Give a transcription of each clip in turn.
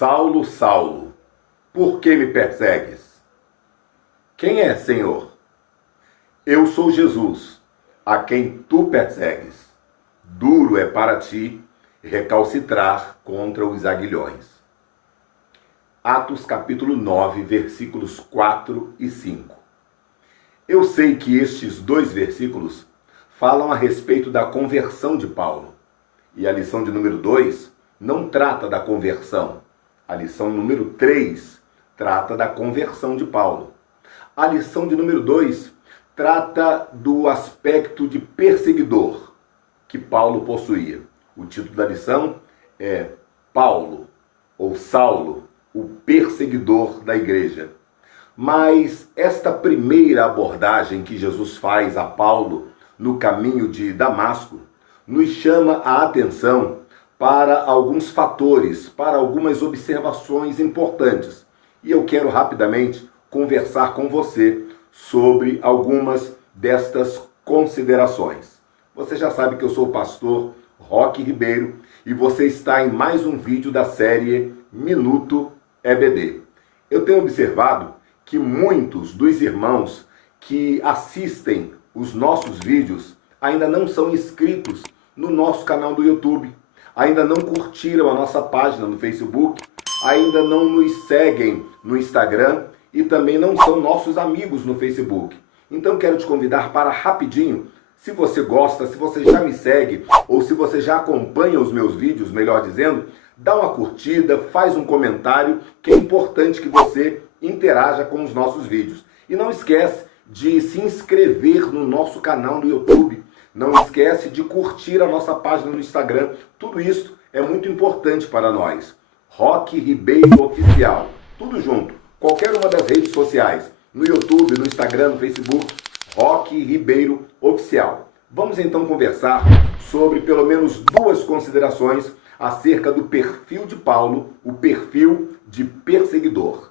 Saulo, Saulo, por que me persegues? Quem é, Senhor? Eu sou Jesus, a quem tu persegues. Duro é para ti recalcitrar contra os aguilhões. Atos capítulo 9, versículos 4 e 5. Eu sei que estes dois versículos falam a respeito da conversão de Paulo. E a lição de número 2 não trata da conversão. A lição número 3 trata da conversão de Paulo. A lição de número 2 trata do aspecto de perseguidor que Paulo possuía. O título da lição é Paulo, ou Saulo, o perseguidor da igreja. Mas esta primeira abordagem que Jesus faz a Paulo no caminho de Damasco nos chama a atenção para alguns fatores, para algumas observações importantes. E eu quero rapidamente conversar com você sobre algumas destas considerações. Você já sabe que eu sou o pastor Roque Ribeiro e você está em mais um vídeo da série Minuto EBD. Eu tenho observado que muitos dos irmãos que assistem os nossos vídeos ainda não são inscritos no nosso canal do YouTube, ainda não curtiram a nossa página no Facebook, ainda não nos seguem no Instagram e também não são nossos amigos no Facebook. Então quero te convidar para rapidinho, se você gosta, se você já me segue ou se você já acompanha os meus vídeos, melhor dizendo, dá uma curtida, faz um comentário, que é importante que você interaja com os nossos vídeos. E não esquece de se inscrever no nosso canal no YouTube. Não esquece de curtir a nossa página no Instagram. Tudo isso é muito importante para nós. Roque Ribeiro Oficial. Tudo junto. Qualquer uma das redes sociais. No YouTube, no Instagram, no Facebook. Roque Ribeiro Oficial. Vamos então conversar sobre pelo menos duas considerações acerca do perfil de Paulo, o perfil de perseguidor.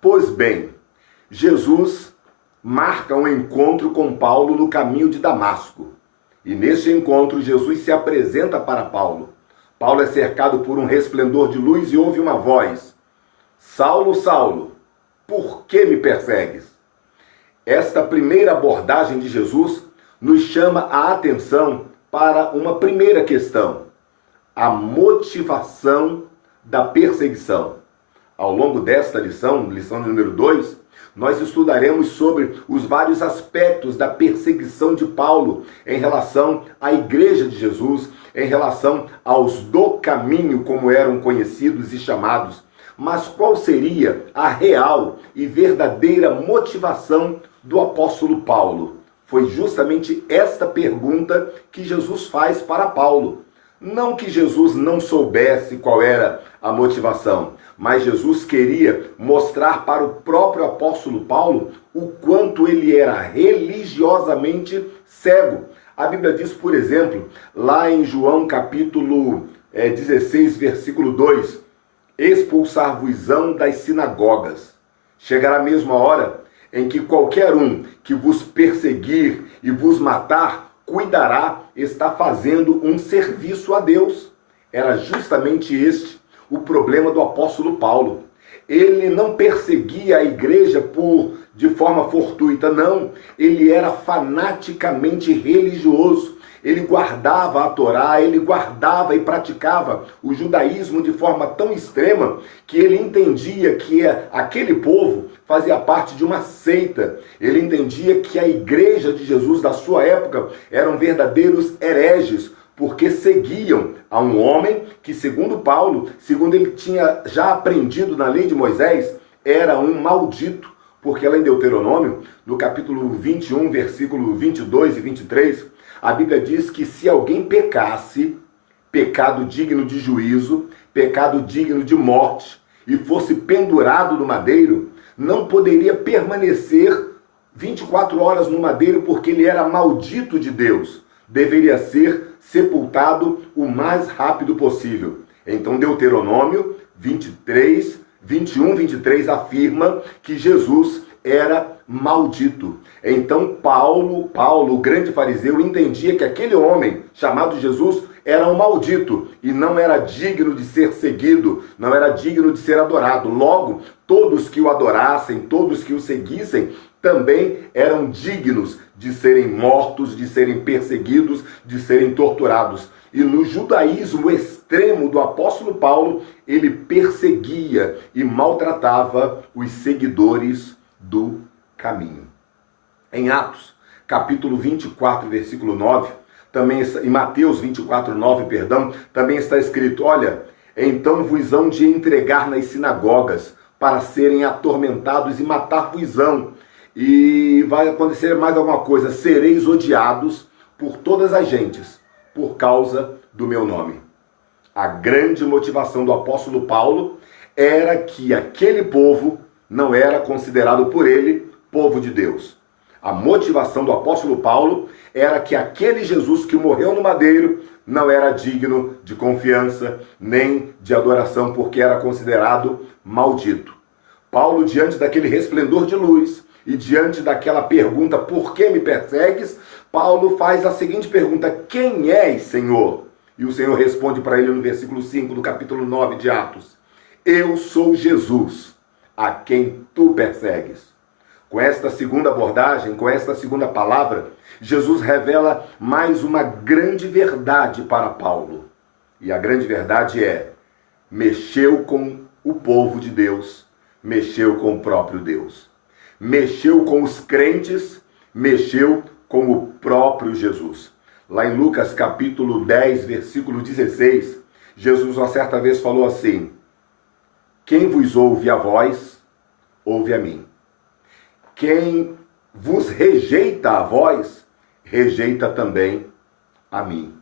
Pois bem, Jesus marca um encontro com Paulo no caminho de Damasco. E neste encontro, Jesus se apresenta para Paulo. Paulo é cercado por um resplendor de luz e ouve uma voz: Saulo, Saulo, por que me persegues? Esta primeira abordagem de Jesus nos chama a atenção para uma primeira questão: a motivação da perseguição. Ao longo desta lição, lição número 2, nós estudaremos sobre os vários aspectos da perseguição de Paulo em relação à igreja de Jesus, em relação aos do caminho, como eram conhecidos e chamados. Mas qual seria a real e verdadeira motivação do apóstolo Paulo? Foi justamente esta pergunta que Jesus faz para Paulo. Não que Jesus não soubesse qual era a motivação, mas Jesus queria mostrar para o próprio apóstolo Paulo o quanto ele era religiosamente cego. A Bíblia diz, por exemplo, lá em João capítulo 16, versículo 2, expulsar-vos-ão das sinagogas. Chegará mesmo a hora em que qualquer um que vos perseguir e vos matar, cuidará, está fazendo um serviço a Deus. Era justamente este o problema do apóstolo Paulo. Ele não perseguia a igreja de forma fortuita, não. Ele era fanaticamente religioso. Ele guardava a Torá, ele guardava e praticava o judaísmo de forma tão extrema que ele entendia que aquele povo fazia parte de uma seita. Ele entendia que a igreja de Jesus da sua época eram verdadeiros hereges, porque seguiam a um homem que, segundo Paulo, segundo ele tinha já aprendido na lei de Moisés, era um maldito, porque lá em Deuteronômio, no capítulo 21, versículo 22 e 23, a Bíblia diz que se alguém pecasse, pecado digno de juízo, pecado digno de morte, e fosse pendurado no madeiro, não poderia permanecer 24 horas no madeiro porque ele era maldito de Deus. Deveria ser sepultado o mais rápido possível. Então Deuteronômio 23, 21, 23 afirma que Jesus era maldito. Então Paulo, o grande fariseu, entendia que aquele homem chamado Jesus era um maldito e não era digno de ser seguido, não era digno de ser adorado. Logo, todos que o adorassem, todos que o seguissem, também eram dignos de serem mortos, de serem perseguidos, de serem torturados. E no judaísmo extremo do apóstolo Paulo, ele perseguia e maltratava os seguidores do caminho. Em Atos, capítulo 24, versículo 9, também em Mateus 24, 9, perdão, também está escrito: olha, então vos hão de entregar nas sinagogas para serem atormentados e matar-vos-ão. E vai acontecer mais alguma coisa: sereis odiados por todas as gentes, por causa do meu nome. A grande motivação do apóstolo Paulo era que aquele povo não era considerado por ele povo de Deus. A motivação do apóstolo Paulo era que aquele Jesus que morreu no madeiro não era digno de confiança nem de adoração, porque era considerado maldito. Paulo, diante daquele resplendor de luz e diante daquela pergunta: por que me persegues? Paulo faz a seguinte pergunta: quem és, Senhor? E o Senhor responde para ele no versículo 5 do capítulo 9 de Atos: eu sou Jesus, a quem tu persegues. Com esta segunda abordagem, com esta segunda palavra, Jesus revela mais uma grande verdade para Paulo. E a grande verdade é: mexeu com o povo de Deus, mexeu com o próprio Deus. Mexeu com os crentes, mexeu com o próprio Jesus. Lá em Lucas capítulo 10, versículo 16, Jesus uma certa vez falou assim: quem vos ouve a vós, ouve a mim. Quem vos rejeita a vós, rejeita também a mim.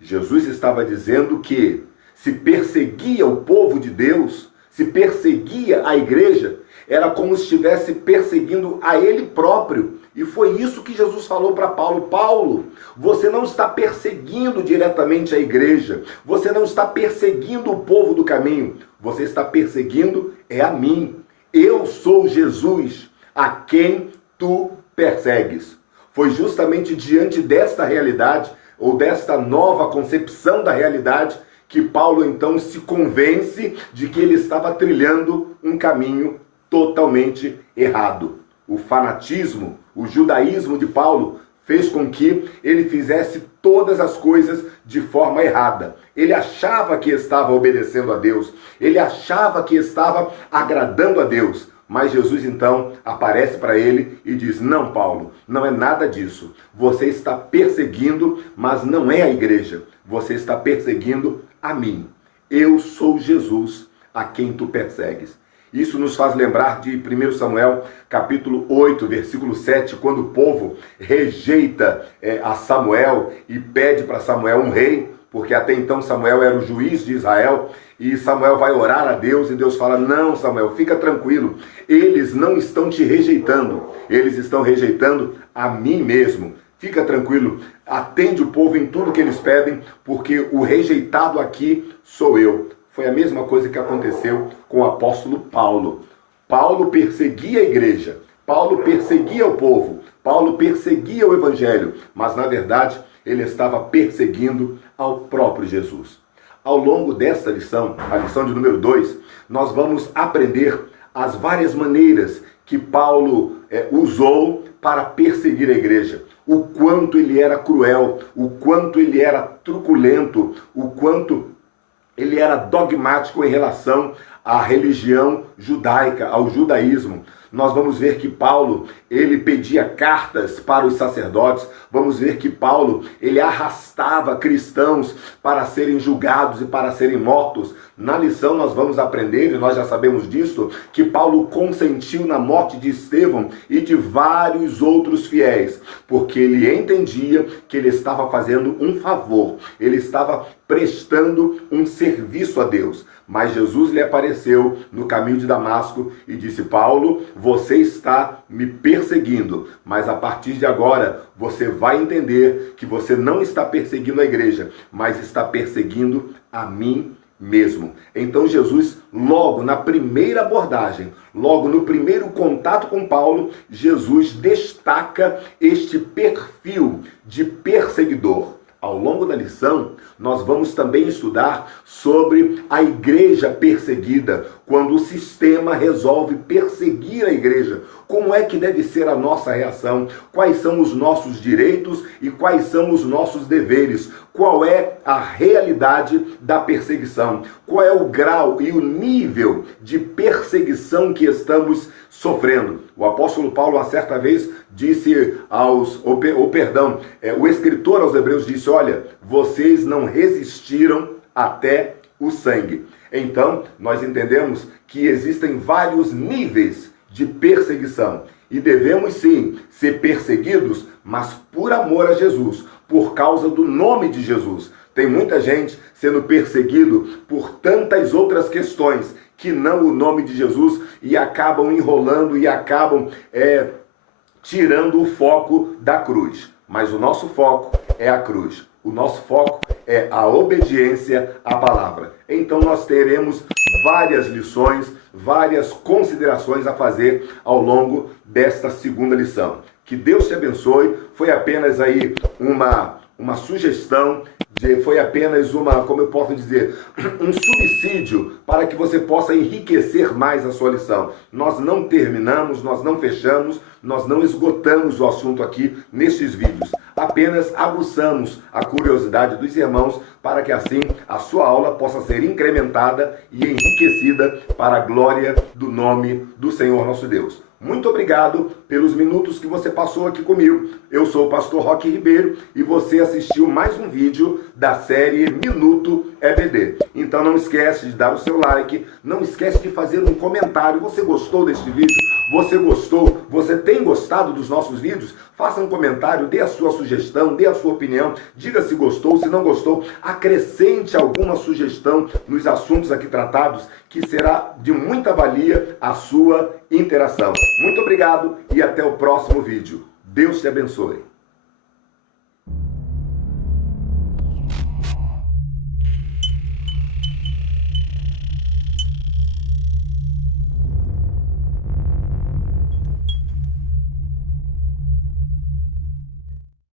Jesus estava dizendo que se perseguia o povo de Deus, se perseguia a igreja, era como se estivesse perseguindo a ele próprio. E foi isso que Jesus falou para Paulo: Paulo, você não está perseguindo diretamente a igreja, você não está perseguindo o povo do caminho, você está perseguindo a mim. Eu sou Jesus, a quem tu persegues. Foi justamente diante desta realidade, ou desta nova concepção da realidade, que Paulo então se convence de que ele estava trilhando um caminho totalmente errado. O fanatismo, o judaísmo de Paulo fez com que ele fizesse todas as coisas de forma errada. Ele achava que estava obedecendo a Deus, ele achava que estava agradando a Deus. Mas Jesus então aparece para ele e diz: não, Paulo, não é nada disso. Você está perseguindo, mas não é a igreja. Você está perseguindo a mim. Eu sou Jesus, a quem tu persegues. Isso nos faz lembrar de 1 Samuel, capítulo 8, versículo 7, quando o povo rejeita a Samuel e pede para Samuel um rei, porque até então Samuel era o juiz de Israel, e Samuel vai orar a Deus, e Deus fala: não, Samuel, fica tranquilo, eles não estão te rejeitando, eles estão rejeitando a mim mesmo. Fica tranquilo, atende o povo em tudo que eles pedem, porque o rejeitado aqui sou eu. Foi a mesma coisa que aconteceu com o apóstolo Paulo. Paulo perseguia a igreja, Paulo perseguia o povo, Paulo perseguia o evangelho, mas na verdade ele estava perseguindo ao próprio Jesus. Ao longo desta lição, a lição de número 2, nós vamos aprender as várias maneiras que Paulo usou para perseguir a igreja. O quanto ele era cruel, o quanto ele era truculento, o quanto ele era dogmático em relação à religião judaica, ao judaísmo. Nós vamos ver que Paulo, ele pedia cartas para os sacerdotes. Vamos ver que Paulo, ele arrastava cristãos para serem julgados e para serem mortos. Na lição nós vamos aprender, e nós já sabemos disso, que Paulo consentiu na morte de Estevão e de vários outros fiéis, porque ele entendia que ele estava fazendo um favor, ele estava prestando um serviço a Deus. Mas Jesus lhe apareceu no caminho de Damasco e disse: Paulo, você está me perseguindo, mas a partir de agora você vai entender que você não está perseguindo a igreja, mas está perseguindo a mim mesmo. Então Jesus, logo na primeira abordagem, logo no primeiro contato com Paulo, Jesus destaca este perfil de perseguidor. Ao longo da lição, nós vamos também estudar sobre a igreja perseguida, quando o sistema resolve perseguir a igreja. Como é que deve ser a nossa reação? Quais são os nossos direitos e quais são os nossos deveres? Qual é a realidade da perseguição? Qual é o grau e o nível de perseguição que estamos sofrendo? O apóstolo Paulo, uma certa vez, disse o escritor aos Hebreus disse: olha, vocês não resistiram até o sangue. Então, nós entendemos que existem vários níveis de perseguição. E devemos sim ser perseguidos, mas por amor a Jesus, por causa do nome de Jesus. Tem muita gente sendo perseguido por tantas outras questões que não o nome de Jesus, e acabam enrolando e acabam tirando o foco da cruz. Mas o nosso foco é a cruz. O nosso foco é a obediência à palavra. Então nós teremos várias lições, várias considerações a fazer ao longo desta segunda lição. Que Deus te abençoe. Foi apenas aí uma sugestão, foi apenas como eu posso dizer, um subsídio para que você possa enriquecer mais a sua lição. Nós não terminamos, nós não fechamos, nós não esgotamos o assunto aqui nestes vídeos. Apenas aguçamos a curiosidade dos irmãos para que assim a sua aula possa ser incrementada e enriquecida para a glória do nome do Senhor nosso Deus. Muito obrigado pelos minutos que você passou aqui comigo. Eu sou o pastor Roque Ribeiro e você assistiu mais um vídeo da série Minuto EBD. Então não esquece de dar o seu like, não esquece de fazer um comentário. Você gostou deste vídeo? Você gostou? Você tem gostado dos nossos vídeos? Faça um comentário, dê a sua sugestão, dê a sua opinião, diga se gostou, se não gostou, acrescente alguma sugestão nos assuntos aqui tratados, que será de muita valia a sua interação. Muito obrigado e até o próximo vídeo. Deus te abençoe.